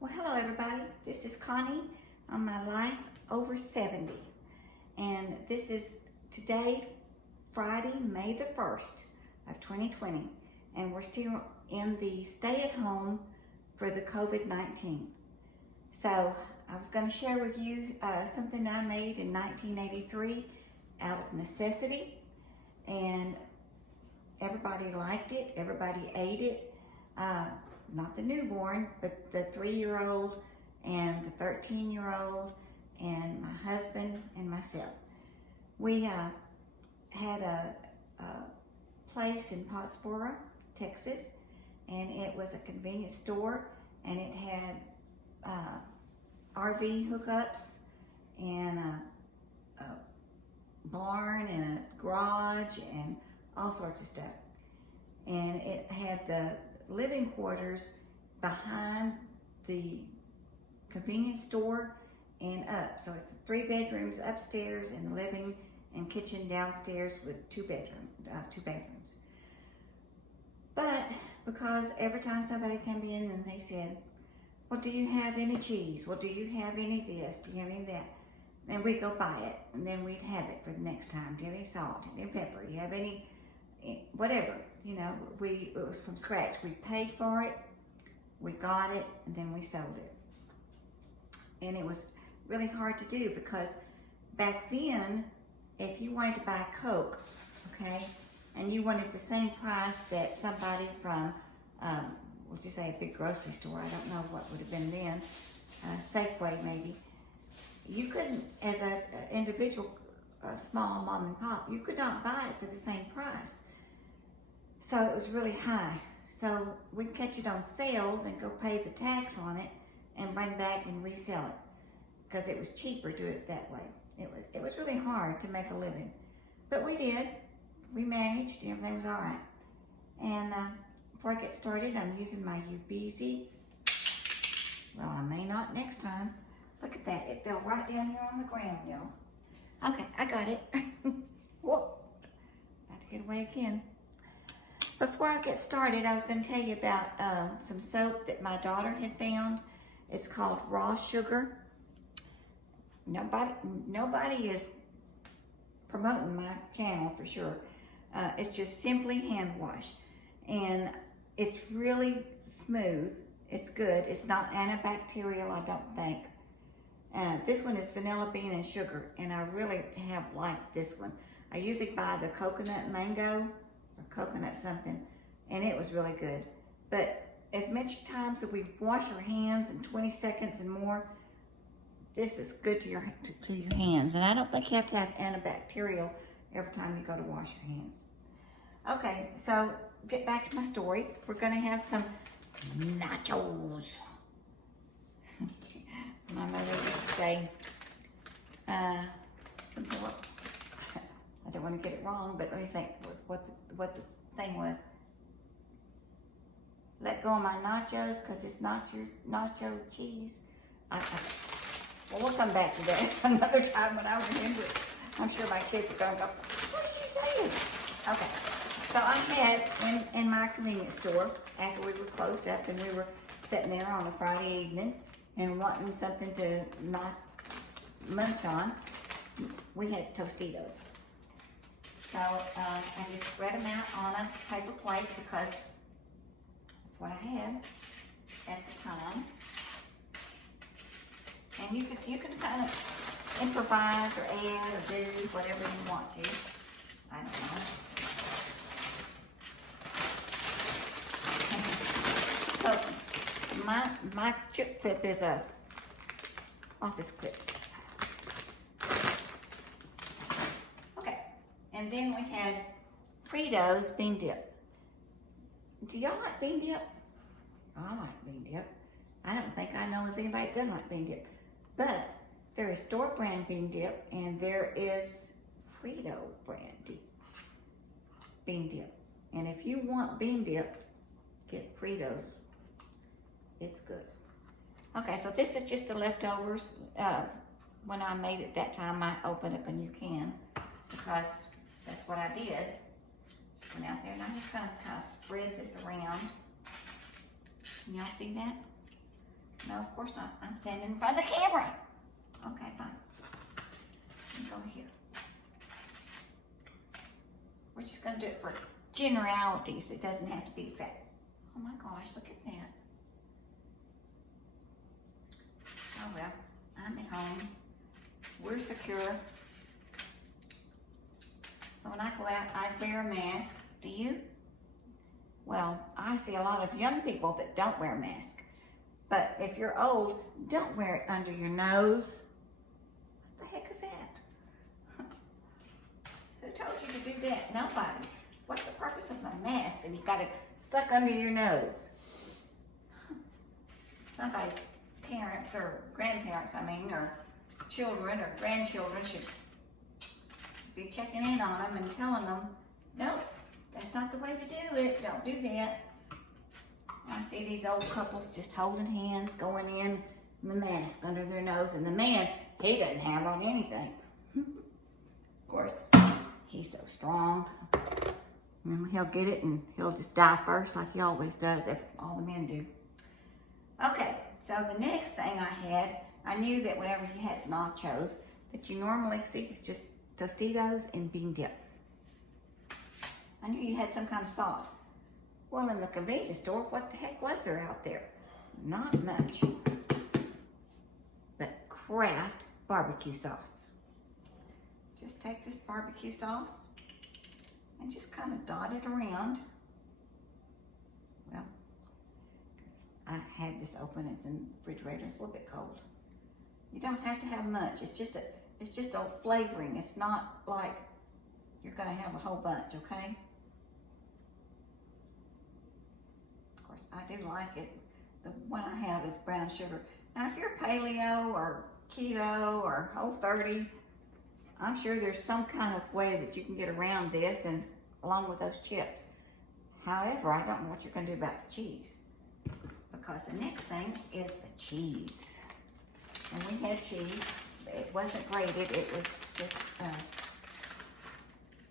Well, hello everybody. This is Connie on my life over 70. And this is today, Friday, May the 1st of 2020. And we're still in the stay at home for the COVID-19. So I was going to share with you something I made in 1983 out of necessity. And everybody liked it. Everybody ate it. Not the newborn, but the 3-year-old and the 13-year-old and my husband and myself. We had a place in Pottsboro, Texas, and it was a convenience store, and it had RV hookups and a barn and a garage and all sorts of stuff. And it had the living quarters behind the convenience store and up. So it's 3 bedrooms upstairs and the living and kitchen downstairs with 2 bathrooms. But because every time somebody came in and they said, well, do you have any cheese? Well, do you have any this? Do you have any that? And we'd go buy it, and then we'd have it for the next time. Do you have any salt? Do you have any pepper? Do you have any whatever? You know, it was from scratch. We paid for it, we got it, and then we sold it. And it was really hard to do because back then, if you wanted to buy Coke, okay, and you wanted the same price that somebody from, would you say a big grocery store, I don't know what would have been then, Safeway maybe, you couldn't, as an individual, small mom and pop, you could not buy it for the same price. So it was really high. So we'd catch it on sales and go pay the tax on it and bring back and resell it because it was cheaper to do it that way. It was really hard to make a living, but we did. We managed. Everything was all right. And before I get started, I'm using my Ubezi. Well, I may not next time. Look at that. It fell right down here on the ground, y'all. Okay, I got it. Whoa. Have to get away again. Before I get started, I was going to tell you about some soap that my daughter had found. It's called Raw Sugar. Nobody is promoting my channel for sure. It's just simply hand wash. And it's really smooth. It's good. It's not antibacterial, I don't think. This one is vanilla bean and sugar, and I really have liked this one. I usually buy the coconut mango or coconut something, and it was really good. But as much times that we wash our hands in 20 seconds and more, this is good to your hands. And I don't think you have to have antibacterial every time you go to wash your hands. Okay, so get back to my story. We're going to have some nachos. My mother used to say, something, I don't want to get it wrong, but let me think what the thing was. Let go of my nachos because it's not your nacho cheese. Well, we'll come back to that another time when I remember it. I'm sure my kids are going to go, what's she saying? Okay, so I had in my convenience store, after we were closed up and we were sitting there on a Friday evening and wanting something to not munch on, we had Tostitos. So I just spread them out on a paper plate because that's what I had at the time. And you can kind of improvise or add or do whatever you want to. I don't know. So my chip clip is a office clip. Okay, and then we had Fritos bean dip. Do y'all like bean dip? I like bean dip. I don't think I know if anybody doesn't like bean dip. But there is store brand bean dip and there is Frito brand bean dip. And if you want bean dip, get Fritos. It's good. Okay, so this is just the leftovers. When I made it that time, I opened up a new can because that's what I did. Just went out there and I'm just gonna kind of spread this around. Can y'all see that? No, of course not. I'm standing in front of the camera. Okay, fine. Let me go here. We're just going to do it for generalities. It doesn't have to be exact. Oh my gosh, look at that. Oh well, I'm at home. We're secure. So when I go out, I wear a mask. Do you? Well, I see a lot of young people that don't wear a mask. But if you're old, don't wear it under your nose. What the heck is that? Who told you to do that? Nobody. What's the purpose of my mask and you've got it stuck under your nose? Somebody's parents or grandparents, or children or grandchildren should be checking in on them and telling them, no, that's not the way to do it. Don't do that. I see these old couples just holding hands, going in the mask under their nose, and the man, he doesn't have on anything. Of course, he's so strong. And he'll get it and he'll just die first like he always does, if all the men do. Okay, so the next thing I knew that whenever you had nachos, that you normally see is just Tostitos and bean dip. I knew you had some kind of sauce. Well, in the convenience store, what the heck was there out there? Not much. But Kraft barbecue sauce. Just take this barbecue sauce and just kind of dot it around. Well, I had this open, it's in the refrigerator, it's a little bit cold. You don't have to have much, it's just a flavoring. It's not like you're gonna have a whole bunch, okay? Of course, I do like it. The one I have is brown sugar. Now, if you're paleo or keto or Whole30, I'm sure there's some kind of way that you can get around this and along with those chips. However, I don't know what you're gonna do about the cheese, because the next thing is the cheese. And we had cheese. It wasn't grated, it was just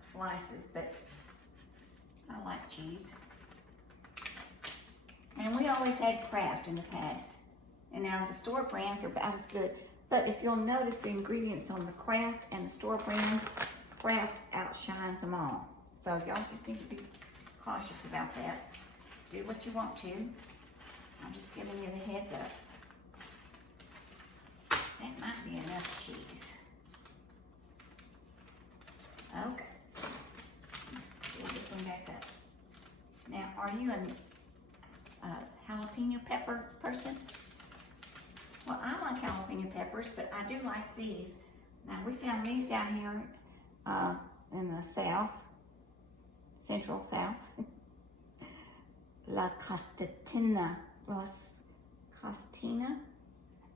slices, but I like cheese. And we always had Kraft in the past. And now the store brands are about as good. But if you'll notice the ingredients on the Kraft and the store brands, Kraft outshines them all. So y'all just need to be cautious about that. Do what you want to. I'm just giving you the heads up. That might be enough cheese. Okay. Let's seal this one back up. Now, are you a jalapeno pepper person? Well, I like jalapeno peppers, but I do like these. Now, we found these down here in the South, Central South. La Costina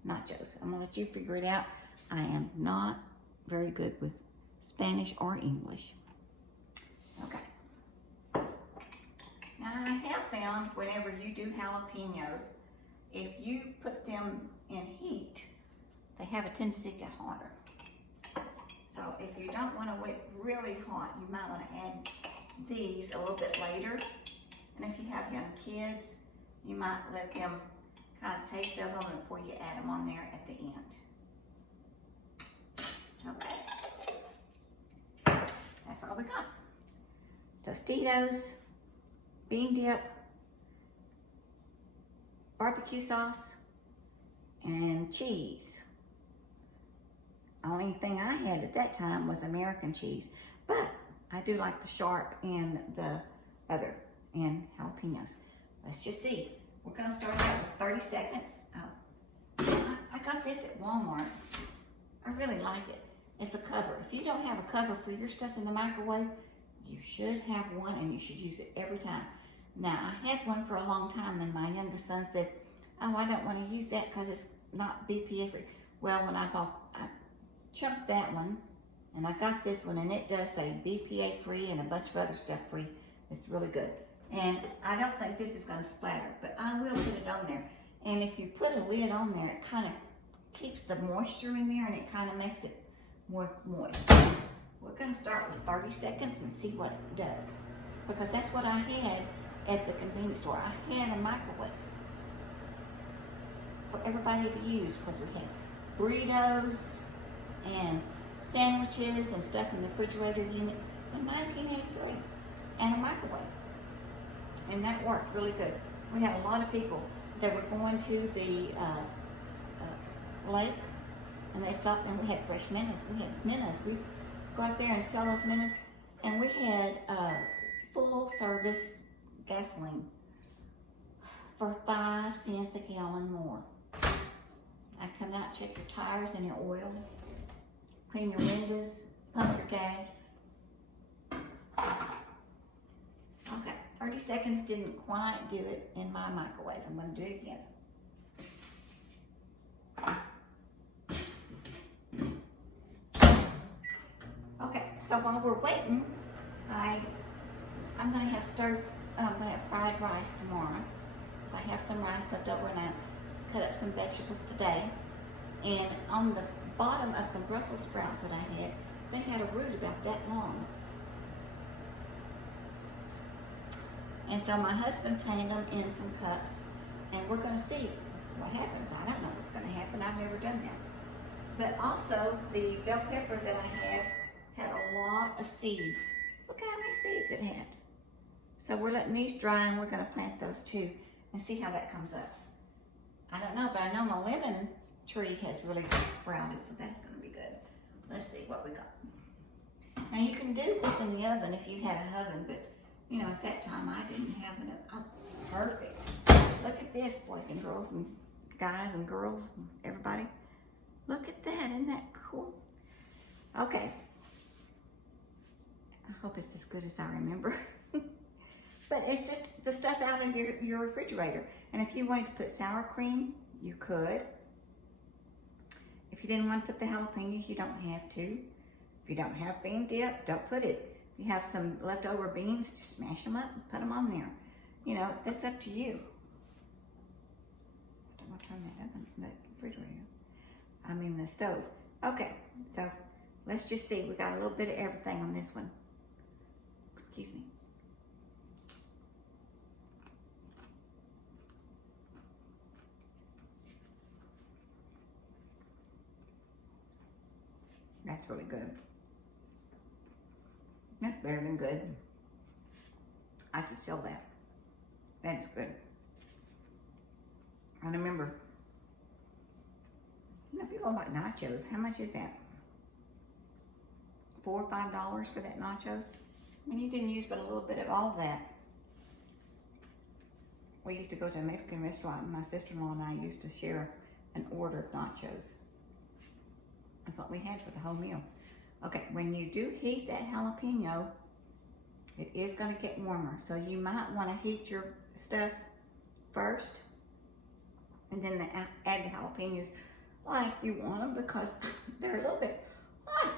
Nachos. I'm gonna let you figure it out. I am not very good with Spanish or English. Okay. Now I have found whenever you do jalapenos, if you put them in heat, they have a tendency to get hotter. So if you don't want to wait really hot, you might want to add these a little bit later. And if you have young kids, you might let them kind of taste of them before you add them on there at the end. Okay. That's all we got. Tostitos, bean dip, barbecue sauce, and cheese. Only thing I had at that time was American cheese, but I do like the sharp and the other, and jalapenos. Let's just see. We're gonna start out with 30 seconds. Oh, I got this at Walmart. I really like it. It's a cover. If you don't have a cover for your stuff in the microwave, you should have one and you should use it every time. Now, I had one for a long time and my youngest son said, oh, I don't want to use that because it's not BPA free. Well, when I chunked that one and I got this one, and it does say BPA free and a bunch of other stuff free. It's really good. And I don't think this is going to splatter, but I will put it on there. And if you put a lid on there, it kind of keeps the moisture in there and it kind of makes it more moist. We're going to start with 30 seconds and see what it does. Because that's what I had at the convenience store. I had a microwave for everybody to use because we had burritos and sandwiches and stuff in the refrigerator unit in 1983 and a microwave. And that worked really good. We had a lot of people that were going to the lake, and they stopped, and we had fresh minnows. We had minnows. We used to go out there and sell those minnows, and we had full service gasoline for 5 cents a gallon more. I'd come out, check your tires and your oil, clean your windows, pump your gas. Okay, 30 seconds didn't quite do it in my microwave. I'm going to do it again. Okay, so while we're waiting, I'm going to have fried rice tomorrow. So I have some rice left over, and I cut up some vegetables today. And on the bottom of some Brussels sprouts that I had, they had a root about that long. And so my husband planted them in some cups, and we're going to see what happens. I don't know what's going to happen. I've never done that. But also, the bell pepper that I had a lot of seeds. Look how many seeds it had. So we're letting these dry, and we're going to plant those too and see how that comes up. I don't know, but I know my lemon tree has really just sprouted, so that's going to be good. Let's see what we got. Now you can do this in the oven if you had a oven, but you know, at that time I didn't have an oven. Oh, perfect. Look at this, boys and girls and guys and girls and everybody. Look at that, isn't that cool? Okay. I hope it's as good as I remember. But it's just the stuff out of your refrigerator. And if you wanted to put sour cream, you could. If you didn't want to put the jalapenos, you don't have to. If you don't have bean dip, don't put it. If you have some leftover beans, just smash them up and put them on there. You know, that's up to you. I don't want to turn that oven, that refrigerator. I mean the stove. Okay, so let's just see. We got a little bit of everything on this one. Excuse me. That's really good. That's better than good. I could sell that. That is good. I remember, you know, if you go like nachos, how much is that? $4 or $5 for that nachos? I mean, you didn't use but a little bit of all of that. We used to go to a Mexican restaurant, and my sister-in-law and I used to share an order of nachos. That's what we had for the whole meal. Okay, when you do heat that jalapeno, it is going to get warmer. So you might want to heat your stuff first, and then add the jalapenos like you want them, because they're a little bit hot.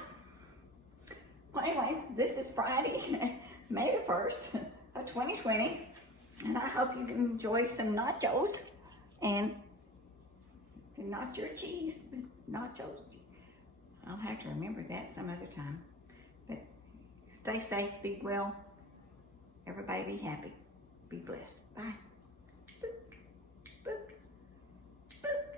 Well, anyway, this is Friday, May the 1st of 2020, and I hope you can enjoy some nachos and the nacho cheese, nachos. I'll have to remember that some other time. But stay safe, be well. Everybody be happy. Be blessed. Bye.